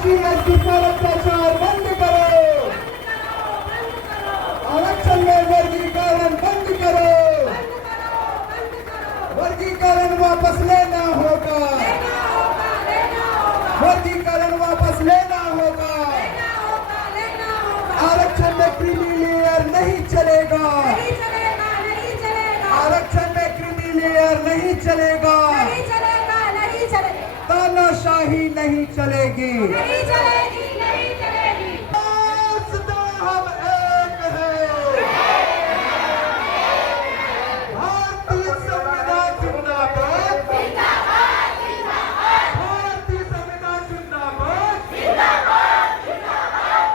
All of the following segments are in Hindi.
एसटी एसटी पर अत्याचार बंद करो, आरक्षण में वर्गीकरण बंद करो, वर्गीकरण वापस लेना होगा, वर्गीकरण वापस लेना होगा, आरक्षण में क्रीमी लेयर नहीं चलेगा, आरक्षण में क्रीमी लेयर नहीं चलेगा, तानाशाही नहीं चलेगी, हम एक हैं। भारतीय संविधान जिंदाबाद, भारतीय संविधान जिंदाबाद,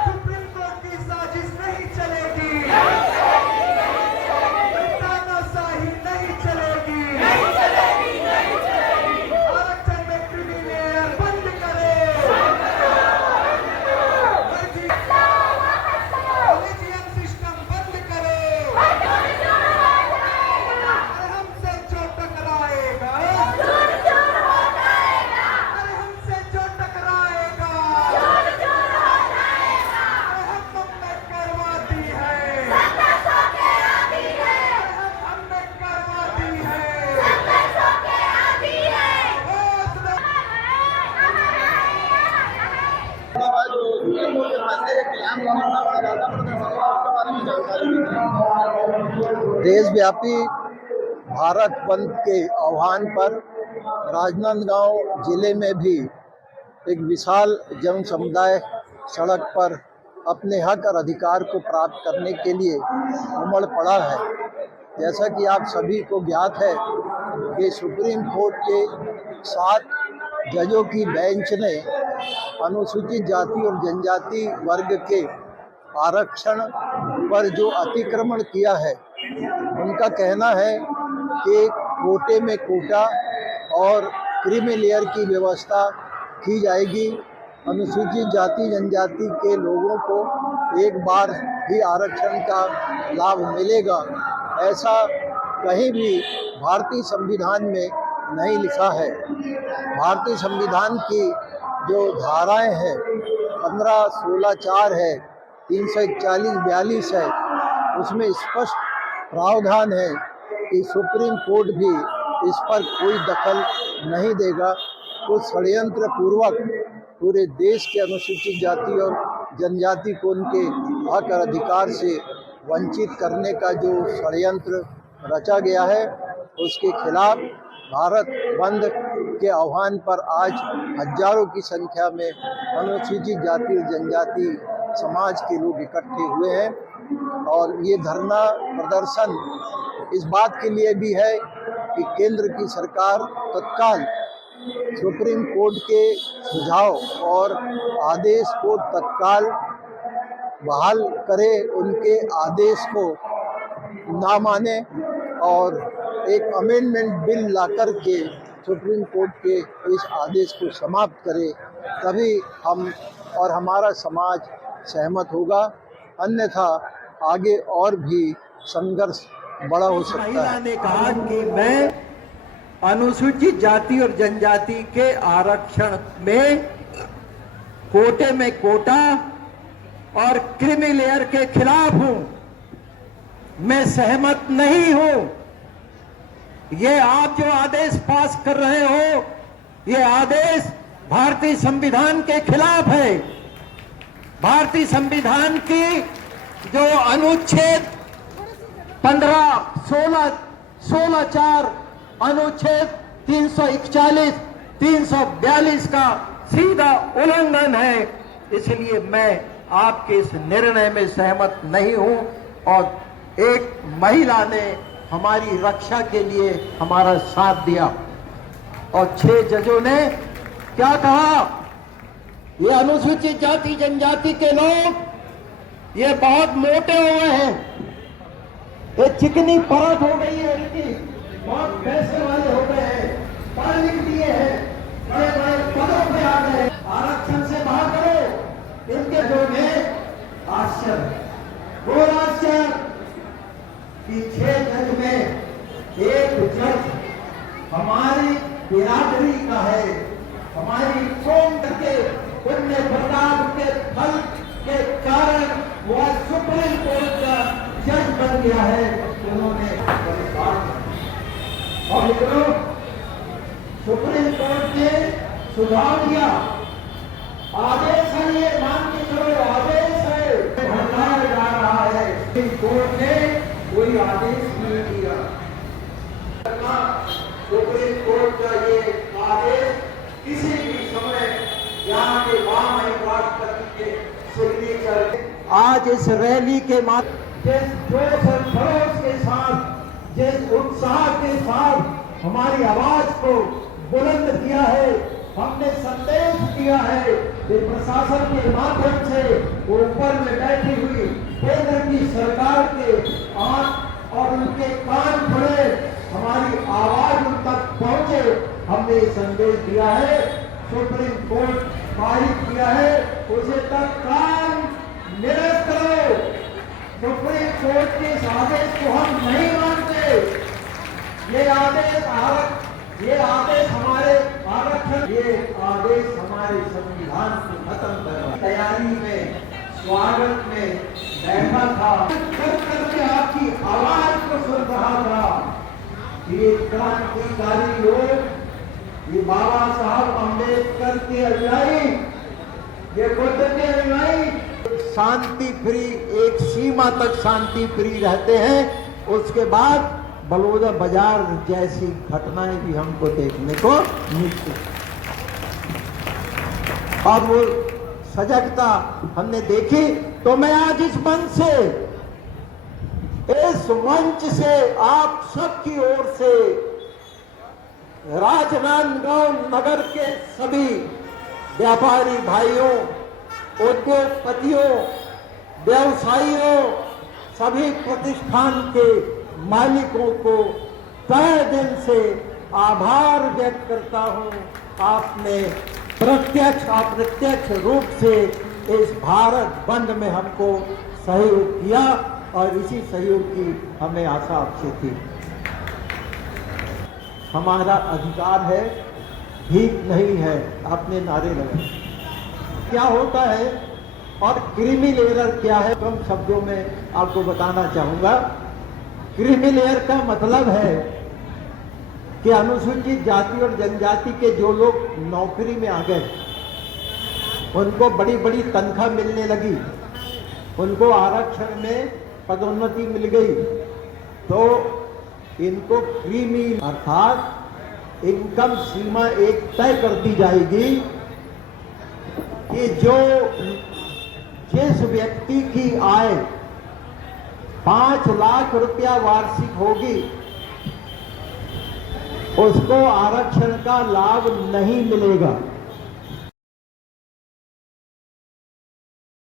सुप्रीम कोर्ट की साजिश नहीं चलेगी, तानाशाही नहीं चलेगी, आरक्षण में क्रीमी लेयर बंद करें, कॉलेजियम सिस्टम बंद करें, अरे हमसे जो टकराएगा, अरे हमसे जो टकराएगा, अरे हम करवाती है, हमने करवाती है, देशव्यापी भारत बंद के आह्वान पर राजनांदगांव जिले में भी एक विशाल जन समुदाय सड़क पर अपने हक और अधिकार को प्राप्त करने के लिए उमड़ पड़ा है। जैसा कि आप सभी को ज्ञात है कि सुप्रीम कोर्ट के 7 जजों की बेंच ने अनुसूचित जाति और जनजाति वर्ग के आरक्षण पर जो अतिक्रमण किया है, उनका कहना है कि कोटे में कोटा और क्रीमी लेयर की व्यवस्था की जाएगी। अनुसूचित जाति जनजाति के लोगों को एक बार ही आरक्षण का लाभ मिलेगा, ऐसा कहीं भी भारतीय संविधान में नहीं लिखा है। भारतीय संविधान की जो धाराएं हैं 15, 16, 4 है, 341, 42 है, उसमें स्पष्ट प्रावधान है कि सुप्रीम कोर्ट भी इस पर कोई दखल नहीं देगा। तो षड्यंत्र पूर्वक पूरे देश के अनुसूचित जाति और जनजाति को उनके हक और अधिकार से वंचित करने का जो षड्यंत्र रचा गया है, उसके खिलाफ भारत बंद के आह्वान पर आज हजारों की संख्या में अनुसूचित जाति और जनजाति समाज के लोग इकट्ठे हुए हैं। और ये धरना प्रदर्शन इस बात के लिए भी है कि केंद्र की सरकार तत्काल सुप्रीम कोर्ट के सुझाव और आदेश को तत्काल बहाल करे, उनके आदेश को ना माने और एक अमेंडमेंट बिल लाकर के सुप्रीम कोर्ट के इस आदेश को समाप्त करे, तभी हम और हमारा समाज सहमत होगा। अन्यथा आगे और भी संघर्ष बड़ा हो सकता है। महिला ने कहा कि मैं अनुसूचित जाति और जनजाति के आरक्षण में कोटे में कोटा और क्रीमी लेयर के खिलाफ हूं, मैं सहमत नहीं हूं। ये आप जो आदेश पास कर रहे हो, ये आदेश भारतीय संविधान के खिलाफ है। भारतीय संविधान की जो अनुच्छेद 15, 16, 4 अनुच्छेद 341, 342 का सीधा उल्लंघन है। इसलिए मैं आपके इस निर्णय में सहमत नहीं हूं। और एक महिला ने हमारी रक्षा के लिए हमारा साथ दिया और 6 जजों ने क्या कहा, ये अनुसूचित जाति जनजाति के लोग ये बहुत मोटे हो गए हैं, ये चिकनी परत हो गई है, इनकी बहुत पैसे वाले हो गए हैं, पढ़ लिख लिए हैं, बड़े बड़े पदों पे आ गए, आरक्षण से बाहर करो इनके जो में आश्चर्य, वो आश्चर्य कि 6 जज में एक जज हमारी बिरादरी का है, हमारी कौम के पुण्य मित्रों, सुप्रीम कोर्ट ने सुझाव दिया, आदेश है, ये मान के चलो आदेश है, भड़काया जा रहा है। सुप्रीम कोर्ट ने कोई आदेश नहीं दिया। सुप्रीम कोर्ट का ये आदेश किसी भी समय यहाँ के महामहिम राष्ट्रपति के सिग्नेचर। आज इस रैली के माध्यम जिस जोश और खरोश के साथ, जिस उत्साह के साथ हमारी आवाज को बुलंद किया है, हमने संदेश दिया है कि प्रशासन के माध्यम से ऊपर में बैठी हुई केंद्र की सरकार के आंख और उनके कान खुले, हमारी आवाज उन तक पहुंचे। हमने संदेश दिया है, सुप्रीम कोर्ट पारित किया है, उसे तत्काल निरस्त करो। सुप्रीम कोर्ट के इस आदेश को हम नहीं मानते। ये आदेश हमारे आरक्षण, ये आदेश हमारे संविधान को खत्म कर तैयारी में, स्वागत में बैठा था, करके आपकी आवाज को सुन रहा था। ये क्रांतिकारी लोग, ये बाबा साहब अम्बेडकर के अनुयायी, ये बुद्ध के अनुयायी शांति प्रिय, एक सीमा तक शांति प्रिय रहते हैं। उसके बाद बलौदा बाजार जैसी घटनाएं भी हमको देखने को मिलती। और वो सजगता हमने देखी। तो मैं आज इस मंच से आप सबकी ओर से राजनांदगांव नगर के सभी व्यापारी भाइयों, उद्योगपतियों, व्यवसायियों, सभी प्रतिष्ठान के मालिकों को तहे दिल से आभार व्यक्त करता हूं। आपने प्रत्यक्ष अप्रत्यक्ष रूप से इस भारत बंद में हमको सहयोग किया और इसी सहयोग की हमें आशा आपसे थी। हमारा अधिकार है, भीख नहीं है, आपने नारे लगाए। क्या होता है और क्रिमिनल एरर क्या है, कम शब्दों में आपको बताना चाहूंगा। क्रिमिनल एरर का मतलब है कि अनुसूचित जाति और जनजाति के जो लोग नौकरी में आ गए, उनको बड़ी बड़ी तनख्वाह मिलने लगी, उनको आरक्षण में पदोन्नति मिल गई, तो इनको क्रिमिनल अर्थात इनकम सीमा एक तय कर दी जाएगी कि जिस व्यक्ति की आय 5 लाख रुपया वार्षिक होगी, उसको आरक्षण का लाभ नहीं मिलेगा।